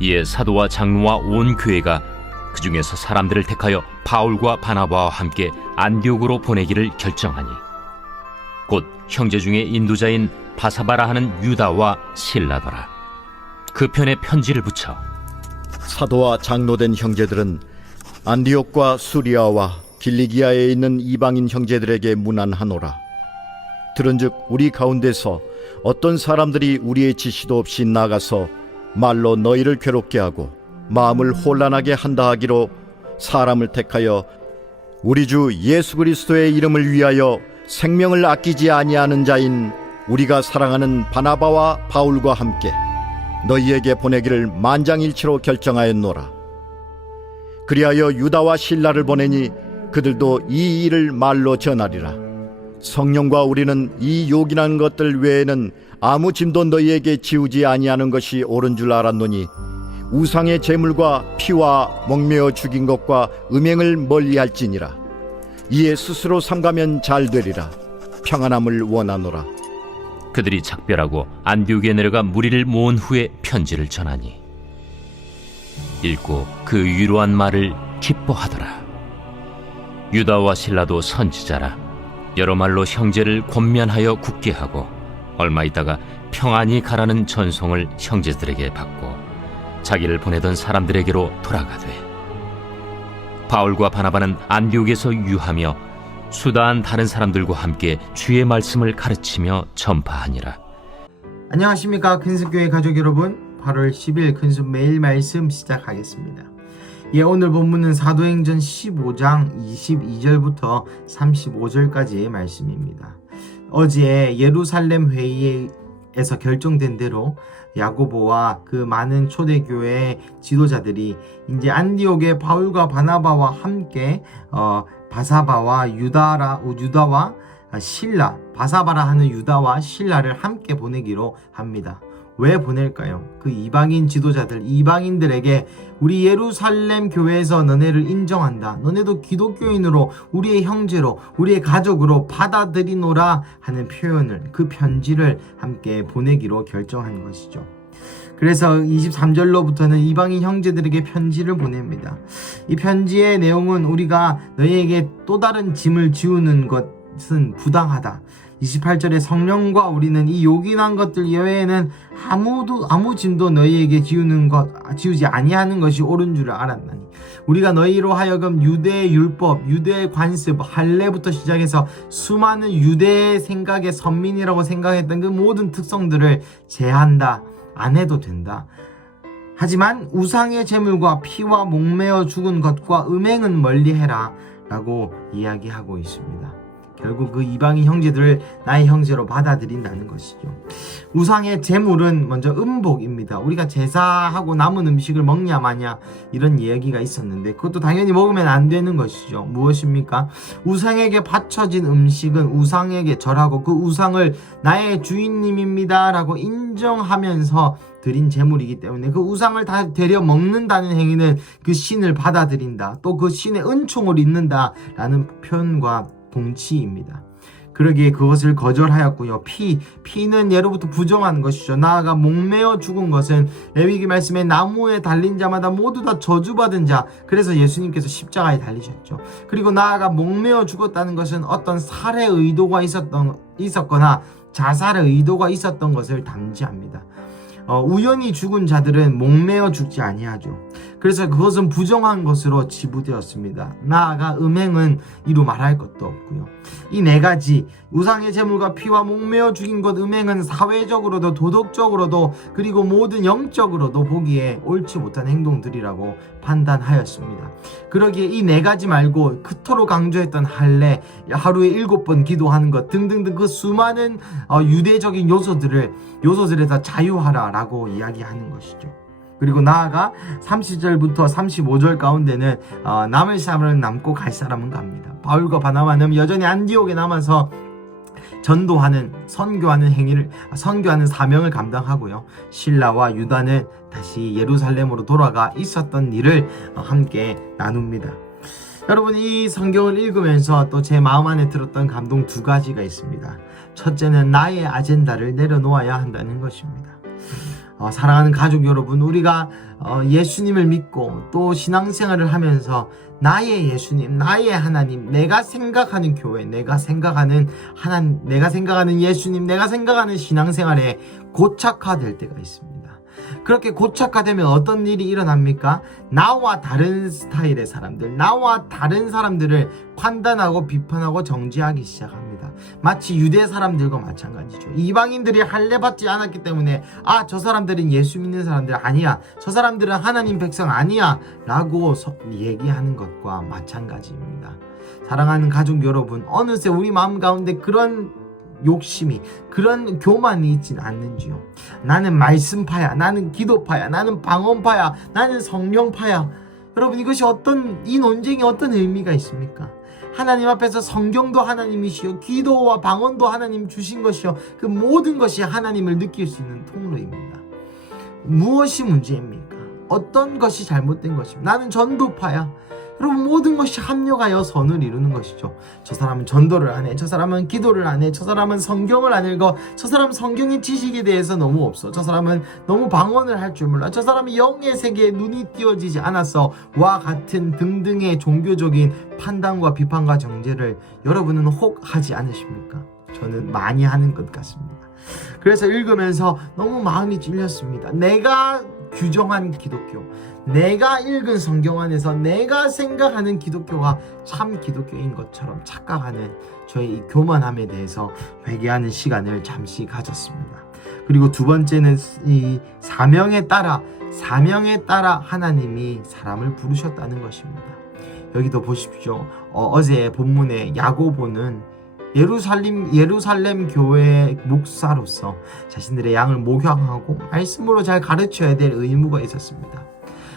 이에 사도와 장로와 온 교회가 그 중에서 사람들을 택하여 바울과 바나바와 함께 안디옥으로 보내기를 결정하니 곧 형제 중에 인도자인 바사바라 하는 유다와 실라더라. 그 편에 편지를 붙여 사도와 장로된 형제들은 안디옥과 수리아와 길리기아에 있는 이방인 형제들에게 문안하노라. 들은즉 우리 가운데서 어떤 사람들이 우리의 지시도 없이 나가서 말로 너희를 괴롭게 하고 마음을 혼란하게 한다 하기로 사람을 택하여 우리 주 예수 그리스도의 이름을 위하여 생명을 아끼지 아니하는 자인 우리가 사랑하는 바나바와 바울과 함께 너희에게 보내기를 만장일치로 결정하였노라. 그리하여 유다와 실라를 보내니 그들도 이 일을 말로 전하리라. 성령과 우리는 이 요긴한 것들 외에는 아무 짐도 너희에게 지우지 아니하는 것이 옳은 줄 알았노니 우상의 제물과 피와 목매어 죽인 것과 음행을 멀리할지니라. 이에 스스로 삼가면 잘 되리라. 평안함을 원하노라. 그들이 작별하고 안디옥에 내려가 무리를 모은 후에 편지를 전하니 읽고 그 위로한 말을 기뻐하더라. 유다와 실라도 선지자라. 여러 말로 형제를 권면하여 굳게 하고 얼마 있다가 평안히 가라는 전송을 형제들에게 받고 자기를 보내던 사람들에게로 돌아가되 바울과 바나바는 안디옥에서 유하며 수다한 다른 사람들과 함께 주의 말씀을 가르치며 전파하니라. 안녕하십니까 큰숲교회 가족 여러분, 8월 10일 큰숲 매일 말씀 시작하겠습니다. 오늘 본문은 사도행전 15장 22절부터 35절까지의 말씀입니다. 어제 예루살렘 회의에서 결정된 대로 야고보와 그 많은 초대교회 지도자들이 이제 안디옥에 바울과 바나바와 함께 바사바와 유다와 실라, 바사바라 하는 유다와 실라를 함께 보내기로 합니다. 왜 보낼까요? 그 이방인 지도자들, 이방인들에게 우리 예루살렘 교회에서 너네를 인정한다. 너네도 기독교인으로 우리의 형제로 우리의 가족으로 받아들이노라 하는 표현을, 그 편지를 함께 보내기로 결정한 것이죠. 그래서 23절로부터는 이방인 형제들에게 편지를 보냅니다. 이 편지의 내용은 우리가 너희에게 또 다른 짐을 지우는 것은 부당하다. 28절에 성령과 우리는 이 요긴한 것들 이외에는 아무 짐도 너희에게 지우지 아니하는 것이 옳은 줄을 알았나니 우리가 너희로 하여금 유대의 율법, 유대의 관습, 할례부터 시작해서 수많은 유대의 생각의 선민이라고 생각했던 그 모든 특성들을 제한다. 안 해도 된다. 하지만 우상의 제물과 피와 목매어 죽은 것과 음행은 멀리해라 라고 이야기하고 있습니다. 결국 그 이방인 형제들을 나의 형제로 받아들인다는 것이죠. 우상의 제물은 먼저 음복입니다. 우리가 제사하고 남은 음식을 먹냐 마냐 이런 이야기가 있었는데 그것도 당연히 먹으면 안 되는 것이죠. 무엇입니까? 우상에게 바쳐진 음식은 우상에게 절하고 그 우상을 나의 주인님입니다 라고 인정하면서 드린 제물이기 때문에 그 우상을 다 데려 먹는다는 행위는 그 신을 받아들인다. 또 그 신의 은총을 잊는다 라는 표현과 동치입니다. 그러기에 그것을 거절하였고요. 피는 예로부터 부정한 것이죠. 나아가 목매어 죽은 것은 레위기 말씀에 나무에 달린 자마다 모두 다 저주받은 자. 그래서 예수님께서 십자가에 달리셨죠. 그리고 나아가 목매어 죽었다는 것은 어떤 살해 의도가 있었거나 자살의 의도가 있었던 것을 담지합니다. 우연히 죽은 자들은 목매어 죽지 아니하죠. 그래서 그것은 부정한 것으로 지부되었습니다. 나아가 음행은 이루 말할 것도 없고요. 이 네 가지 우상의 제물과 피와 목매어 죽인 것, 음행은 사회적으로도 도덕적으로도 그리고 모든 영적으로도 보기에 옳지 못한 행동들이라고 판단하였습니다. 그러기에 이 네 가지 말고 그토록 강조했던 할례, 하루에 7번 기도하는 것 등등등 그 수많은 유대적인 요소들에서 자유하라 라고 이야기하는 것이죠. 그리고 나아가 30절부터 35절 가운데는 남을 사람은 남고 갈 사람은 갑니다. 바울과 바나바는 여전히 안디옥에 남아서 전도하는, 선교하는 사명을 감당하고요. 실라와 유다는 다시 예루살렘으로 돌아가 있었던 일을 함께 나눕니다. 여러분, 이 성경을 읽으면서 또 제 마음 안에 들었던 감동 두 가지가 있습니다. 첫째는 나의 아젠다를 내려놓아야 한다는 것입니다. 사랑하는 가족 여러분, 우리가 예수님을 믿고 또 신앙생활을 하면서 나의 예수님, 나의 하나님, 내가 생각하는 교회, 내가 생각하는 예수님, 내가 생각하는 신앙생활에 고착화될 때가 있습니다. 그렇게 고착화되면 어떤 일이 일어납니까? 나와 다른 스타일의 사람들, 나와 다른 사람들을 판단하고 비판하고 정죄하기 시작합니다. 마치 유대 사람들과 마찬가지죠. 이방인들이 할례받지 않았기 때문에 저 사람들은 예수 믿는 사람들 아니야, 저 사람들은 하나님 백성 아니야 라고 얘기하는 것과 마찬가지입니다. 사랑하는 가족 여러분, 어느새 우리 마음 가운데 그런 욕심이, 그런 교만이 있진 않는지요? 나는 말씀파야, 나는 기도파야, 나는 방언파야, 나는 성령파야. 여러분, 이 논쟁이 어떤 의미가 있습니까? 하나님 앞에서 성경도 하나님이시요, 기도와 방언도 하나님 주신 것이요, 그 모든 것이 하나님을 느낄 수 있는 통로입니다. 무엇이 문제입니까? 어떤 것이 잘못된 것입니까? 나는 전도파야. 여러분, 모든 것이 합력하여 선을 이루는 것이죠. 저 사람은 전도를 안 해, 저 사람은 기도를 안 해, 저 사람은 성경을 안 읽어, 저 사람은 성경의 지식에 대해서 너무 없어, 저 사람은 너무 방언을 할 줄 몰라, 저 사람이 영의 세계에 눈이 띄어지지 않았어 와 같은 등등의 종교적인 판단과 비판과 정죄를 여러분은 혹 하지 않으십니까? 저는 많이 하는 것 같습니다. 그래서 읽으면서 너무 마음이 찔렸습니다. 내가 규정한 기독교, 내가 읽은 성경 안에서 내가 생각하는 기독교가 참 기독교인 것처럼 착각하는 저의 이 교만함에 대해서 회개하는 시간을 잠시 가졌습니다. 그리고 두 번째는 이 사명에 따라 하나님이 사람을 부르셨다는 것입니다. 여기도 보십시오. 어제 본문에 야고보는 예루살렘 교회 목사로서 자신들의 양을 목양하고 말씀으로 잘 가르쳐야 될 의무가 있었습니다.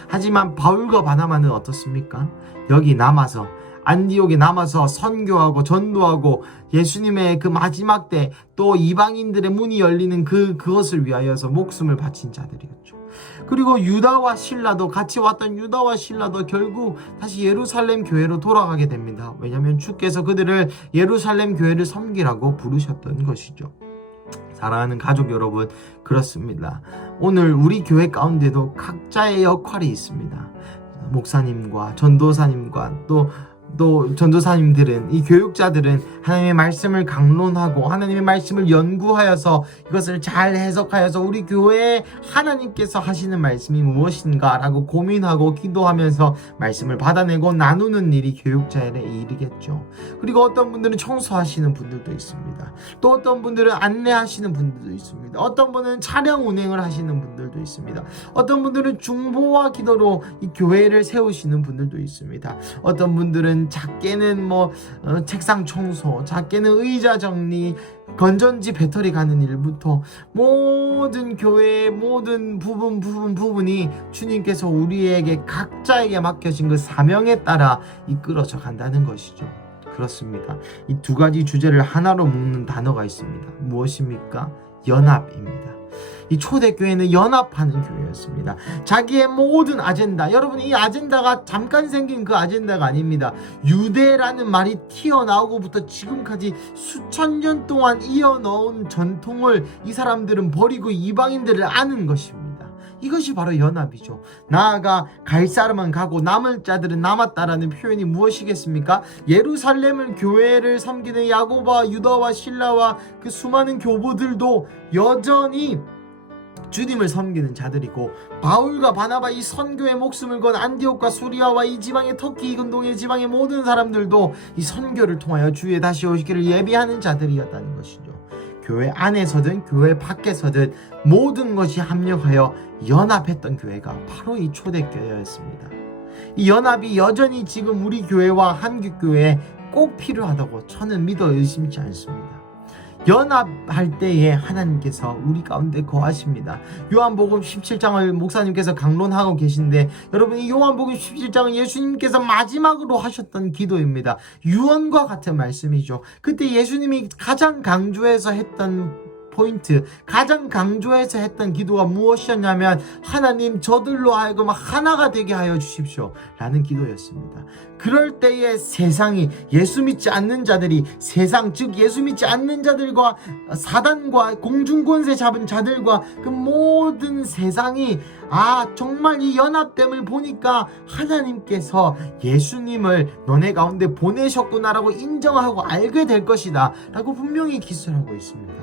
하지만 바울과 바나바는 어떻습니까? 여기 남아서, 안디옥에 남아서 선교하고 전도하고 예수님의 그 마지막 때 또 이방인들의 문이 열리는 그것을 위하여서 목숨을 바친 자들이었죠. 그리고 유다와 실라도, 같이 왔던 유다와 실라도 결국 다시 예루살렘 교회로 돌아가게 됩니다. 왜냐하면 주께서 그들을 예루살렘 교회를 섬기라고 부르셨던 것이죠. 사랑하는 가족 여러분, 그렇습니다. 오늘 우리 교회 가운데도 각자의 역할이 있습니다. 목사님과 전도사님과 또 전도사님들은, 이 교육자들은 하나님의 말씀을 강론하고 하나님의 말씀을 연구하여서 이것을 잘 해석하여서 우리 교회에 하나님께서 하시는 말씀이 무엇인가 라고 고민하고 기도하면서 말씀을 받아내고 나누는 일이 교육자의 일이겠죠. 그리고 어떤 분들은 청소하시는 분들도 있습니다. 또 어떤 분들은 안내하시는 분들도 있습니다. 어떤 분은 차량 운행을 하시는 분들도 있습니다. 어떤 분들은 중보와 기도로 이 교회를 세우시는 분들도 있습니다. 어떤 분들은 작게는 책상 청소, 작게는 의자 정리, 건전지 배터리 가는 일부터 모든 교회의 모든 부분이 주님께서 우리에게 각자에게 맡겨진 그 사명에 따라 이끌어져 간다는 것이죠. 그렇습니다. 이 두 가지 주제를 하나로 묶는 단어가 있습니다. 무엇입니까? 연합입니다. 이 초대교회는 연합하는 교회였습니다. 자기의 모든 아젠다, 여러분, 이 아젠다가 잠깐 생긴 그 아젠다가 아닙니다. 유대라는 말이 튀어나오고부터 지금까지 수천 년 동안 이어놓은 전통을 이 사람들은 버리고 이방인들을 아는 것입니다. 이것이 바로 연합이죠. 나아가 갈 사람은 가고 남을 자들은 남았다라는 표현이 무엇이겠습니까? 예루살렘을 교회를 섬기는 야고보와 유다와 실라와 그 수많은 교보들도 여전히 주님을 섬기는 자들이고, 바울과 바나바, 이 선교의 목숨을 건 안디옥과 수리아와 이 지방의 터키 근동의 지방의 모든 사람들도 이 선교를 통하여 주의 다시 오시기를 예비하는 자들이었다는 것이죠. 교회 안에서든 교회 밖에서든 모든 것이 합력하여 연합했던 교회가 바로 이 초대교회였습니다. 이 연합이 여전히 지금 우리 교회와 한국교회에 꼭 필요하다고 저는 믿어 의심치 않습니다. 연합할 때에 하나님께서 우리 가운데 거하십니다. 요한복음 17장을 목사님께서 강론하고 계신데, 여러분, 이 요한복음 17장은 예수님께서 마지막으로 하셨던 기도입니다. 유언과 같은 말씀이죠. 그때 예수님이 가장 강조해서 했던 포인트, 가장 강조해서 했던 기도가 무엇이었냐면, 하나님, 저들로 하여금 하나가 되게 하여 주십시오 라는 기도였습니다. 그럴 때에 세상이, 예수 믿지 않는 자들이, 세상 즉 예수 믿지 않는 자들과 사단과 공중권세 잡은 자들과 그 모든 세상이 정말 이 연합됨을 보니까 하나님께서 예수님을 너네 가운데 보내셨구나라고 인정하고 알게 될 것이다 라고 분명히 기술하고 있습니다.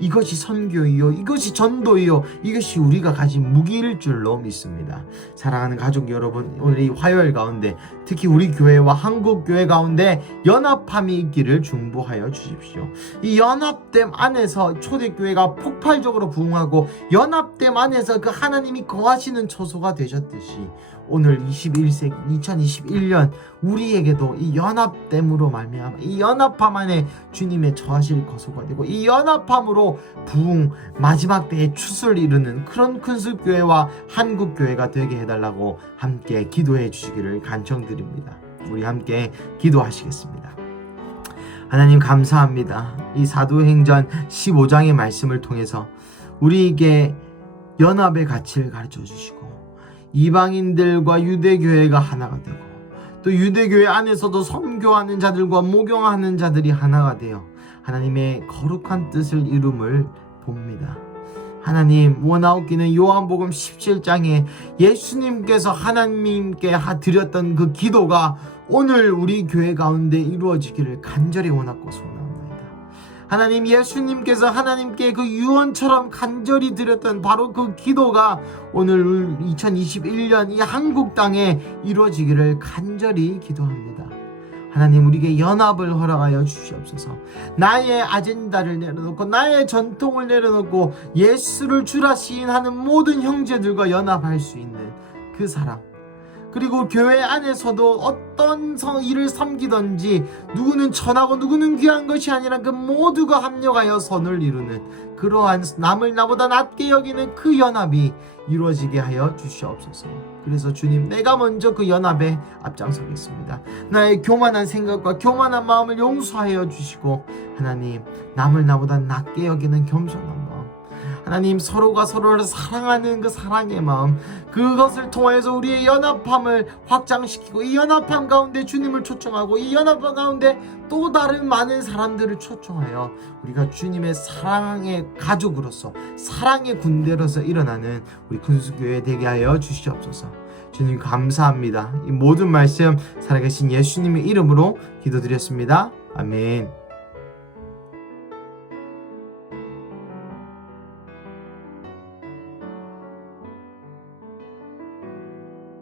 이것이 선교이요, 이것이 전도이요, 이것이 우리가 가진 무기일 줄로 믿습니다. 사랑하는 가족 여러분, 오늘 이 화요일 가운데 특히 우리 교회와 한국 교회 가운데 연합함이 있기를 중보하여 주십시오. 이 연합됨 안에서 초대교회가 폭발적으로 부흥하고 연합됨 안에서 그 하나님이 거하시는 처소가 되셨듯이 오늘 21세기 2021년 우리에게도 이 연합됨으로 말미암아 이 연합함 안에 주님의 처하실 거소가 되고 이 연합함으로 부흥 마지막 때의 추수를 이루는 그런 큰숲교회와 한국교회가 되게 해달라고 함께 기도해 주시기를 간청드립니다. 우리 함께 기도하시겠습니다. 하나님 감사합니다. 이 사도행전 15장의 말씀을 통해서 우리에게 연합의 가치를 가르쳐 주시고 이방인들과 유대교회가 하나가 되고 또 유대교회 안에서도 선교하는 자들과 목용하는 자들이 하나가 되어 하나님의 거룩한 뜻을 이룸을 봅니다. 하나님, 원하옵기는 요한복음 17장에 예수님께서 하나님께 드렸던 그 기도가 오늘 우리 교회 가운데 이루어지기를 간절히 원하고 소원합니다. 하나님, 예수님께서 하나님께 그 유언처럼 간절히 드렸던 바로 그 기도가 오늘 2021년 이 한국 땅에 이루어지기를 간절히 기도합니다. 하나님, 우리에게 연합을 허락하여 주시옵소서. 나의 아젠다를 내려놓고 나의 전통을 내려놓고 예수를 주라 시인하는 모든 형제들과 연합할 수 있는 그 사랑, 그리고 교회 안에서도 어떤 일을 섬기든지 누구는 천하고 누구는 귀한 것이 아니라 그 모두가 합력하여 선을 이루는 그러한 남을 나보다 낮게 여기는 그 연합이 이루어지게 하여 주시옵소서. 그래서 주님, 내가 먼저 그 연합에 앞장서겠습니다. 나의 교만한 생각과 교만한 마음을 용서하여 주시고 하나님, 남을 나보다 낮게 여기는 겸손한 마음, 하나님, 서로가 서로를 사랑하는 그 사랑의 마음, 그것을 통하여서 우리의 연합함을 확장시키고 이 연합함 가운데 주님을 초청하고 이 연합함 가운데 또 다른 많은 사람들을 초청하여 우리가 주님의 사랑의 가족으로서 사랑의 군대로서 일어나는 우리 군수교회 되게 하여 주시옵소서. 주님 감사합니다. 이 모든 말씀 살아계신 예수님의 이름으로 기도드렸습니다. 아멘.